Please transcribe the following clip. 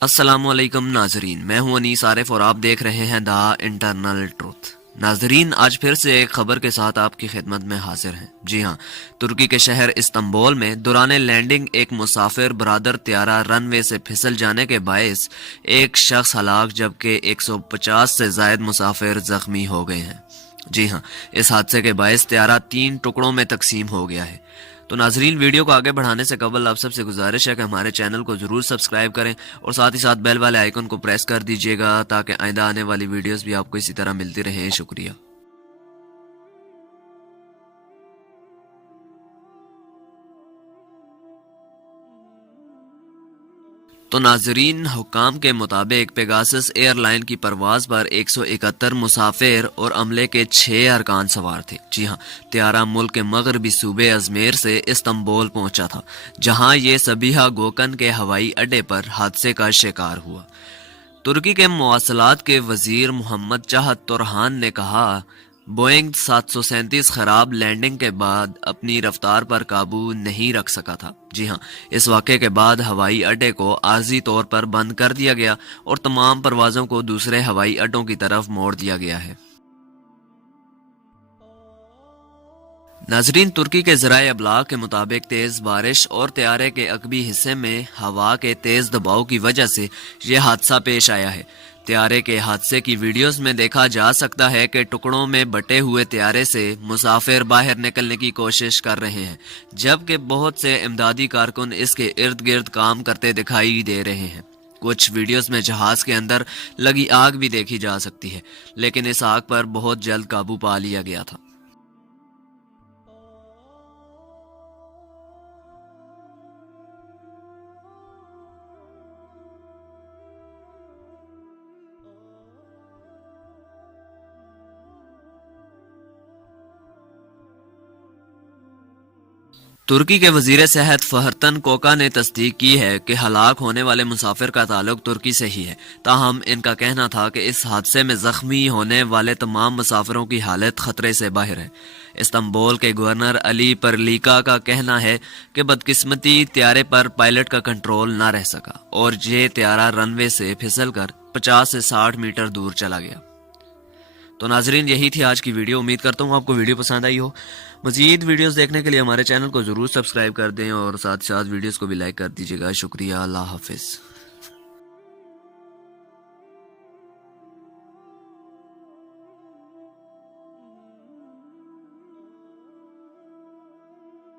السلام علیکم ناظرین، میں ہوں انیس عارف اور آپ دیکھ رہے ہیں دا انٹرنل ٹروتھ۔ ناظرین، آج پھر سے ایک خبر کے ساتھ آپ کی خدمت میں حاضر ہیں۔ جی ہاں، ترکی کے شہر استنبول میں دوران لینڈنگ ایک مسافر برادر طیارہ رن وے سے پھسل جانے کے باعث ایک شخص ہلاک جبکہ 150 سے زائد مسافر زخمی ہو گئے ہیں۔ جی ہاں، اس حادثے کے باعث طیارہ 3 ٹکڑوں میں تقسیم ہو گیا ہے۔ تو ناظرین، ویڈیو کو آگے بڑھانے سے قبل آپ سب سے گزارش ہے کہ ہمارے چینل کو ضرور سبسکرائب کریں اور ساتھ ہی ساتھ بیل والے آئیکن کو پریس کر دیجئے گا تاکہ آئندہ آنے والی ویڈیوز بھی آپ کو اسی طرح ملتی رہیں۔ شکریہ۔ تو ناظرین، حکام کے مطابق پیگاسس ایئر لائن کی پرواز پر 171 مسافر اور عملے کے 6 ارکان سوار تھے۔ جی ہاں، طیارہ ملک کے مغربی صوبے ازمیر سے استنبول پہنچا تھا، جہاں یہ سبیہا گوکن کے ہوائی اڈے پر حادثے کا شکار ہوا۔ ترکی کے مواصلات کے وزیر محمد چاہت تورہان نے کہا، بوئنگ 737 خراب لینڈنگ کے بعد اپنی رفتار پر قابو نہیں رکھ سکا تھا۔ جی ہاں، اس واقعے کے بعد ہوائی اڈے کو عارضی طور پر بند کر دیا گیا اور تمام پروازوں کو دوسرے ہوائی اڈوں کی طرف موڑ دیا گیا ہے۔ ناظرین، ترکی کے ذرائع ابلاغ کے مطابق تیز بارش اور طیارے کے عقبی حصے میں ہوا کے تیز دباؤ کی وجہ سے یہ حادثہ پیش آیا ہے۔ طیارے کے حادثے کی ویڈیوز میں دیکھا جا سکتا ہے کہ ٹکڑوں میں بٹے ہوئے طیارے سے مسافر باہر نکلنے کی کوشش کر رہے ہیں، جبکہ بہت سے امدادی کارکن اس کے ارد گرد کام کرتے دکھائی دے رہے ہیں۔ کچھ ویڈیوز میں جہاز کے اندر لگی آگ بھی دیکھی جا سکتی ہے، لیکن اس آگ پر بہت جلد قابو پا لیا گیا تھا۔ ترکی کے وزیر صحت فہرتن کوکا نے تصدیق کی ہے کہ ہلاک ہونے والے مسافر کا تعلق ترکی سے ہی ہے، تاہم ان کا کہنا تھا کہ اس حادثے میں زخمی ہونے والے تمام مسافروں کی حالت خطرے سے باہر ہے۔ استنبول کے گورنر علی پرلیکا کا کہنا ہے کہ بدقسمتی طیارے پر پائلٹ کا کنٹرول نہ رہ سکا اور یہ طیارہ رن وے سے پھسل کر 50 سے 60 میٹر دور چلا گیا۔ تو ناظرین، یہی تھی آج کی ویڈیو۔ امید کرتا ہوں آپ کو ویڈیو پسند آئی ہو۔ مزید ویڈیوز دیکھنے کے لیے ہمارے چینل کو ضرور سبسکرائب کر دیں اور ساتھ ساتھ ویڈیوز کو بھی لائک کر دیجیے گا۔ شکریہ، اللہ حافظ۔